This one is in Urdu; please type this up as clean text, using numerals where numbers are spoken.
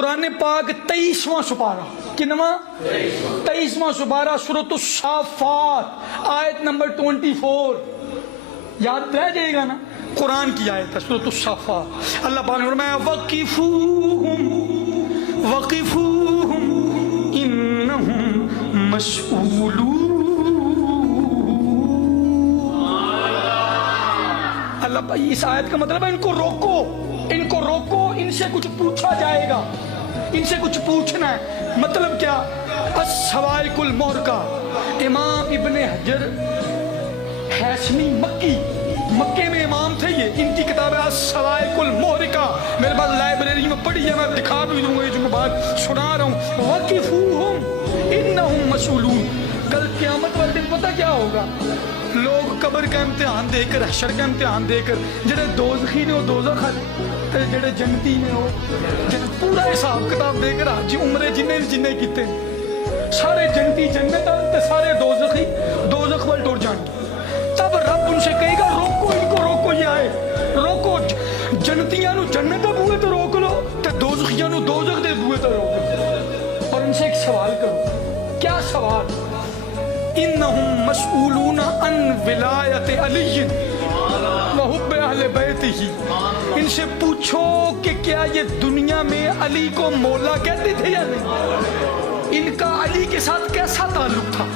قرآن پاک 23واں سپارہ، کنواں 23واں سپارہ سورۃ الصافات آیت نمبر 24، یاد رہ جائے گا نا، قرآن کی آیت ہے سورۃ الصافات۔ اللہ پاک نے فرمایا وقفوہم وقفوہم انہم مسئولون۔ اللہ اس آیت کا مطلب ہے ان کو روکو، ان کو روکو، ان سے کچھ پوچھا جائے گا، ان سے کچھ پوچھنا ہے۔ مطلب کیا؟ السوائق المورکہ، امام ابن حجر ہیثمی مکے میں امام تھے، یہ ان کی کتاب ہے السوائق المورکہ، میرے پاس لائبریری میں پڑھی ہے، میں دکھا بھی دوں گا، یہ جو میں بات سنا رہا ہوں۔ وقفوہم انہم مسئولون۔ کل قیامت والے دن پتہ کیا ہوگا؟ لوگ قبر کا امتحان دے کر، حشر کا امتحان دے کر، جڑے دوزخی نے وہ دوزخ والے تے جڑے جنتی نے وہ جنت، پورا حساب کتاب دے کر حج عمرے جنہیں کیتے سارے جنتی جنت تے سارے دوزخی دوزخ وال ٹر جان گے۔ تب رب ان سے کہے گا روکو ان کو، روکو یہ آئے، روکو جنتیاں نو جنت دے بوئے تے روک لو تے دوزخیاں نو دوزخ دے بوئے تے روک لو، اور ان سے ایک سوال کرو۔ کیا سوال؟ انہم مسئولون عن ولایت علی وحب اہل بیتہ، ان سے پوچھو کہ کیا یہ دنیا میں علی کو مولا کہتے تھے یا نہیں، ان کا علی کے ساتھ کیسا تعلق تھا۔